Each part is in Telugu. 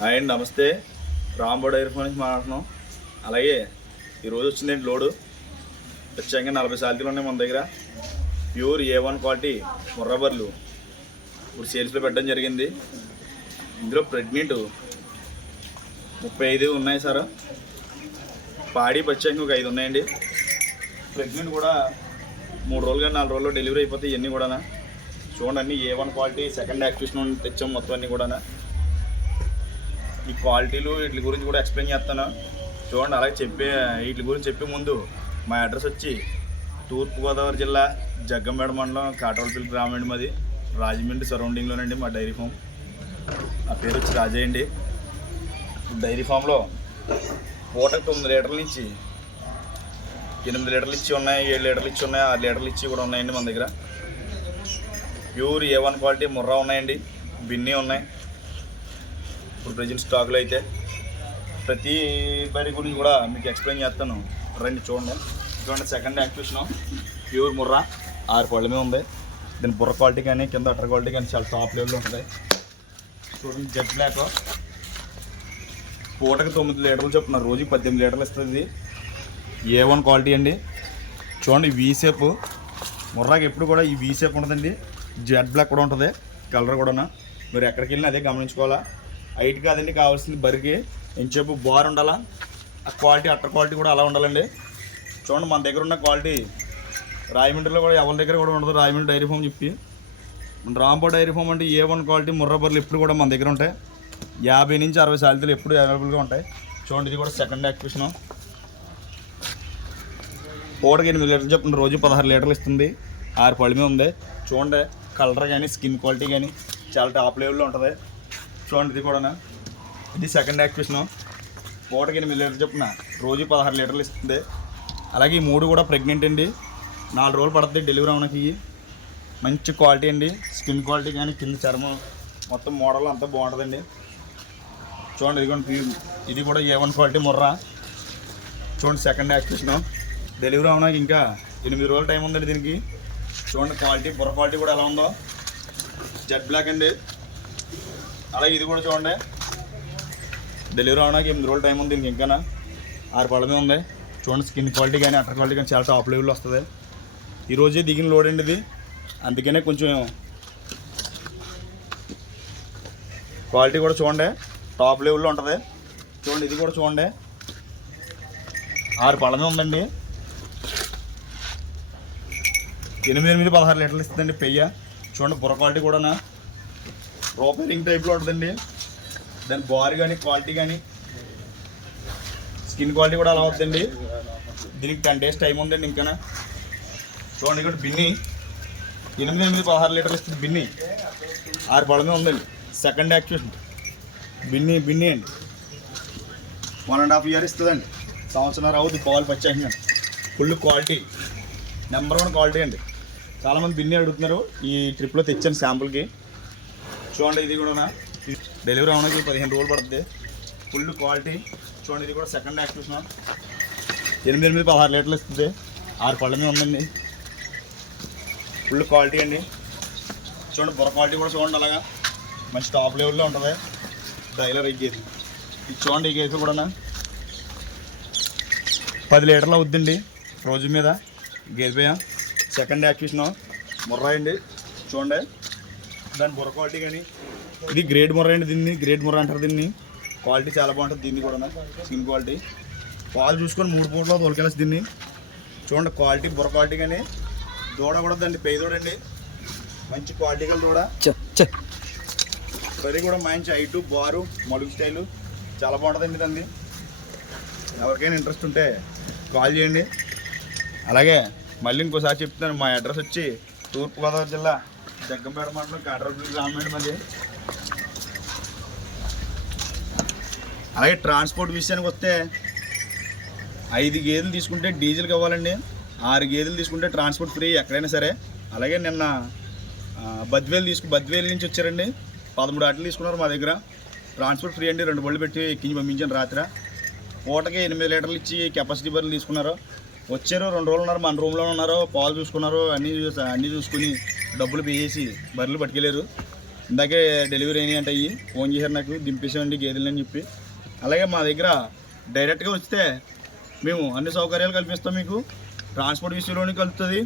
హాయ్ అండి నమస్తే. రాంబో డైరీ ఫోన్ నుంచి మాట్లాడుతున్నాం. అలాగే ఈరోజు వచ్చిందండి లోడు? ప్రత్యేకంగా నలభై సాలిటీలు ఉన్నాయి మన దగ్గర. ప్యూర్ ఏ వన్ క్వాలిటీ ముర్రబర్లు ఇప్పుడు సేల్స్లో పెట్టడం జరిగింది. ఇందులో ప్రెగ్నెంట్ ముప్పై ఐదు ఉన్నాయి సార్. పాడి ప్రత్యేకంగా ఒక ఐదు ఉన్నాయండి. ప్రెగ్నెంట్ కూడా మూడు రోజులు కానీ నాలుగు రోజుల్లో డెలివరీ అయిపోతాయి ఇవన్నీ కూడా చూడండి అన్నీ A one quality second activation తెచ్చాం మొత్తం అన్నీ కూడా ఈ క్వాలిటీలు వీటి గురించి కూడా ఎక్స్ప్లెయిన్ చేస్తాను. చూడండి అలాగే చెప్పే వీటి గురించి చెప్పే ముందు మా అడ్రస్ వచ్చి తూర్పుగోదావరి జిల్లా జగ్గంపేట మండలం కాటవలపల్లి గ్రామం అండి మాది. రాజమండ్రి సరౌండింగ్లోనండి మా డైరీ ఫామ్. నా పేరు వచ్చి రాజయ్య అండి. డైరీ ఫామ్లో పూటకు తొమ్మిది లీటర్ల నుంచి ఎనిమిది లీటర్లు ఇచ్చి ఉన్నాయి ఏడు లీటర్లు ఇచ్చి ఉన్నాయి ఆరు లీటర్లు ఇచ్చి కూడా ఉన్నాయండి మన దగ్గర. Pure A one quality Murrah ఉన్నాయండి బిన్నీ ఉన్నాయి. ఇప్పుడు ప్రజెంట్ స్టాక్లో అయితే ప్రతి బరి గురించి కూడా మీకు ఎక్స్ప్లెయిన్ చేస్తాను. రండి చూడండి. చూడండి సెకండ్ యాక్టివేషన్ ప్యూర్ ముర్రా ఆరు పళ్ళమే ఉంది. దీని బుర్ర క్వాలిటీ కానీ కింద అటర్ క్వాలిటీ కానీ చాలా టాప్ లెవెల్లో ఉంటుంది. చూడండి జెట్ బ్లాక్ పూటకి తొమ్మిది లీటర్లు చెప్తున్నారు. రోజుకి పద్దెనిమిది లీటర్లు ఇస్తుంది ఏ వన్ క్వాలిటీ అండి. చూడండి వీ షేప్ ముర్రాకి ఎప్పుడు కూడా ఈ వీ షేప్ ఉంటుందండి జెడ్ బ్లాక్ కూడా ఉంటుంది. కలర్ కూడా మీరు ఎక్కడికి వెళ్ళినా అదే గమనించుకోవాలా. హైట్ కాదండి కావాల్సింది బరికి. ఇంచేపు బార్ ఉండాలా? ఆ క్వాలిటీ అట్టర్ క్వాలిటీ కూడా అలా ఉండాలండి. చూడండి మన దగ్గర ఉన్న క్వాలిటీ. రాయమండ్రిలో కూడా ఎవరి దగ్గర కూడా ఉండదు రాయమండ్రి డైరీ ఫామ్ చెప్పి. మన రాంపో డైరీ ఫామ్ అంటే ఏ వన్ క్వాలిటీ ముర్రబర్లు ఎప్పుడు కూడా మన దగ్గర ఉంటాయి. యాభై నుంచి అరవై సాలితీలు ఎప్పుడు అవైలబుల్గా ఉంటాయి. చూడండి ఇది కూడా సెకండ్ యాక్టివేషన్ పూటకి ఎనిమిది లీటర్లు చెప్పండి రోజు పదహారు లీటర్లు ఇస్తుంది. ఆరు పళ్ళమే మీద ఉంది. చూడండి కలర్ కానీ స్కిన్ క్వాలిటీ కానీ చాలా టాప్ లెవెల్లో ఉంటుంది. చూడండి ఇది కూడా ఇది సెకండ్ యాక్టివేషన్ పూటకి ఎనిమిది లీటర్లు చెప్పిన. రోజు పదహారు లీటర్లు ఇస్తుంది. అలాగే ఈ మూడు కూడా ప్రెగ్నెంట్ అండి. నాలుగు రోజులు పడుతుంది డెలివరీ అవడానికి మంచి క్వాలిటీ అండి. స్కిన్ క్వాలిటీ కానీ కింద చర్మం మొత్తం మోడల్ అంతా బాగుంటుందండి. చూడండి ఇది కూడా ఇది కూడా ఏ వన్ క్వాలిటీ ముర్రా. చూడండి సెకండ్ యాక్టివేషన్ డెలివరీ అవడానికి ఇంకా ఎనిమిది రోజుల టైం ఉందండి దీనికి. చూడండి క్వాలిటీ బుర్ర క్వాలిటీ కూడా ఎలా ఉందో. జెడ్ బ్లాక్ అండి. అలాగే ఇది కూడా చూడండి. డెలివరీ అవడానికి ఎనిమిది రోజులు టైం ఉంది దీనికి ఇంకా. ఆరు పళ్ళ మీద ఉంది. చూడండి స్కిన్ క్వాలిటీ కానీ అటర్ క్వాలిటీ కానీ చాలా టాప్ లెవెల్లో వస్తుంది. ఈరోజే దిగిన లోడ్ అండి ఇది అందుకనే కొంచెం క్వాలిటీ కూడా చూడండి. టాప్ లెవెల్లో ఉంటుంది. చూడండి ఇది కూడా చూడండి. ఆరు పళ్ళ ఉందండి. ఎనిమిది ఎనిమిది పదహారు లీటర్లు ఇస్తుందండి పెయ్య. చూడండి బుర్ర క్వాలిటీ కూడా రూపాయి టైప్లో ఉంటుందండి. దాని బార్ కానీ క్వాలిటీ కానీ స్కిన్ క్వాలిటీ కూడా అలా అవుతుందండి. దీనికి టెన్ డేస్ టైం ఉందండి ఇంకా చూడండి ఇక్కడ బిన్ని. ఎనిమిది ఎనిమిది పదహారు లీటర్లు ఇస్తుంది బిన్ని. ఆరు పడమే ఉందండి. సెకండ్ యాక్చువేషన్ బిన్ని బిన్ని అండి. వన్ అండ్ హాఫ్ ఇయర్ ఇస్తుందండి. సంవత్సరం అవుతుంది పాలు పచ్చేసిన full quality number one quality అండి. చాలామంది బిన్ని అడుగుతున్నారు. ఈ ట్రిప్లో తెచ్చాను శాంపుల్కి చూడండి ఇది కూడా డెలివరీ అవడానికి పదిహేను రోజులు పడుతుంది. Full quality. చూడండి ఇది కూడా సెకండ్ యాక్టివేషన్ ఎనిమిది ఎనిమిది పదహారు లీటర్లు ఇస్తుంది. ఆరు పళ్ళ మీద ఉందండి. ఫుల్ క్వాలిటీ అండి. చూడండి బుర్ర క్వాలిటీ కూడా చూడండి అలాగా. మంచి టాప్ లెవెల్లో ఉంటుంది. డైలర్ ఈ గేదె ఇది చూడండి ఈ గేదె కూడా పది లీటర్లు అవుద్దండి రోజు మీద. గేదె పేయ. సెకండ్ యాక్ట్ చూసినాం. అండి చూడండి. దాని బుర్ర క్వాలిటీ కానీ ఇది గ్రేడ్ ముర్ర అండి దీన్ని గ్రేడ్ ముర్ర అంటారు దీన్ని. క్వాలిటీ చాలా బాగుంటుంది దీన్ని కూడా. స్కిన్ క్వాలిటీ పాలు చూసుకొని మూడు పూటలో తోలుకెళ్ళచ్చు దీన్ని. చూడండి క్వాలిటీ బుర్ర క్వాలిటీ కానీ దూడ కూడా దాన్ని పెయ్యి దూడండి మంచి క్వాలిటీ గల దూడ. కర్రీ కూడా మంచి హైటు బారు మడుగు స్టైలు. చాలా బాగుంటుందండి దాన్ని. ఎవరికైనా ఇంట్రెస్ట్ ఉంటే కాల్ చేయండి. అలాగే మళ్ళీ ఇంకోసారి చెప్తున్నాను మా అడ్రస్ వచ్చి తూర్పుగోదావరి జిల్లా జగ్గంపేట మండలం కాటరపల్లి గ్రామం మాది. అలాగే ట్రాన్స్పోర్ట్ విషయానికి వస్తే ఐదు గేదెలు తీసుకుంటే డీజిల్ కావాలండి. ఆరు గేదెలు తీసుకుంటే ట్రాన్స్పోర్ట్ ఫ్రీ ఎక్కడైనా సరే. అలాగే నిన్న బద్వేలు తీసుకు బద్వేలు నుంచి వచ్చారండి. పదమూడు ఆటలు తీసుకున్నారు మా దగ్గర. ట్రాన్స్పోర్ట్ ఫ్రీ అండి. రెండు బళ్ళు పెట్టి ఎక్కించి పంపించాను రాత్రి. పూటకి ఎనిమిది లీటర్లు ఇచ్చి కెపాసిటీ బర్రెలు తీసుకున్నారు. వచ్చారు రెండు రోజులు ఉన్నారు మన రూమ్లో ఉన్నారు పాలు చూసుకున్నారు అన్నీ చూసి అన్నీ చూసుకుని డబ్బులు పేసి బర్రెలు పట్టుకెళ్ళారు. ఇందాకే డెలివరీ అయినాయి అంటే అయ్యి ఫోన్ చేశారు నాకు దింపేసామండి గేదెలు అని చెప్పి. అలాగే మా దగ్గర డైరెక్ట్గా వస్తే మేము అన్ని సౌకర్యాలు కల్పిస్తాం మీకు ట్రాన్స్పోర్ట్ విషయంలోనే కలుపుతుంది.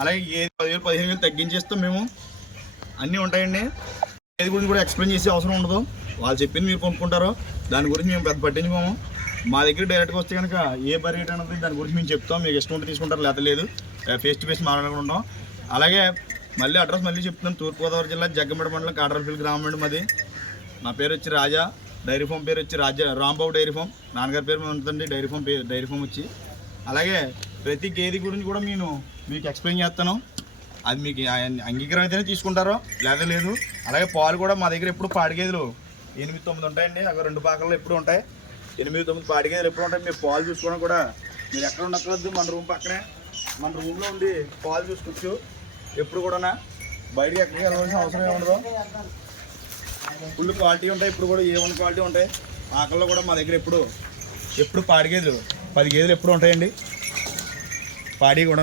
అలాగే ఏది పదివేలు పదిహేను వేలు తగ్గించేస్తాం మేము. అన్నీ ఉంటాయండి. ఏది గురించి కూడా ఎక్స్ప్లెయిన్ చేసే అవసరం ఉండదు. వాళ్ళు చెప్పింది మీరు కొనుక్కుంటారో దాని గురించి మేము పెద్ద పట్టించుకోము. మా దగ్గర డైరెక్ట్గా వస్తే కనుక ఏ బర్ రేట్ అనేది దాని గురించి మేము చెప్తాం. మీకు ఇష్టం ఉంటే తీసుకుంటారు లేకపోతే లేదు. ఫేస్ టు ఫేస్ మాట్లాడుకుంటాం అలాగే మళ్ళీ అడ్రస్ మళ్ళీ చెప్తున్నాం. తూర్పుగోదావరి జిల్లా జగ్గంపేట మండలం కాటరపల్లి గ్రామం అండి మాది. నా పేరు వచ్చి రాజా. డైరీ ఫామ్ పేరు వచ్చి రాజా. Rambabu dairy farm. నాన్నగారి పేరు ఉంటుందండి డైరీ ఫామ్ పేరు డైరీ ఫామ్ వచ్చి. అలాగే ప్రతి గేది గురించి కూడా నేను మీకు ఎక్స్ప్లెయిన్ చేస్తాను. అది మీకు అంగీకారం అయితేనే తీసుకుంటారో లేదా లేదు. అలాగే పాలు కూడా మా దగ్గర ఎప్పుడు పాడి గేదెలు ఎనిమిది తొమ్మిది ఉంటాయండి. అక్కడ రెండు పాకలు ఎప్పుడు ఉంటాయి. ఎనిమిది తొమ్మిది పాడి ఎప్పుడు ఉంటాయి? మీరు పాలు చూసుకోవడం కూడా మీరు ఎక్కడ ఉండక్కర్లేదు మన రూమ్ పక్కనే. మన రూమ్లో ఉండి పాలు చూసుకోవచ్చు. ఎప్పుడు కూడా బయటకి ఎక్కడికి వెళ్ళవలసిన అవసరం ఏముండదు ఉండదు. ఫుల్ క్వాలిటీ ఉంటాయి ఇప్పుడు కూడా ఏ వన్ క్వాలిటీ ఉంటాయి. ఆకల్లో కూడా మా దగ్గర ఎప్పుడు ఎప్పుడు పాడి గేదెలు పది గేదెలు ఎప్పుడు ఉంటాయండి? పాడి కూడా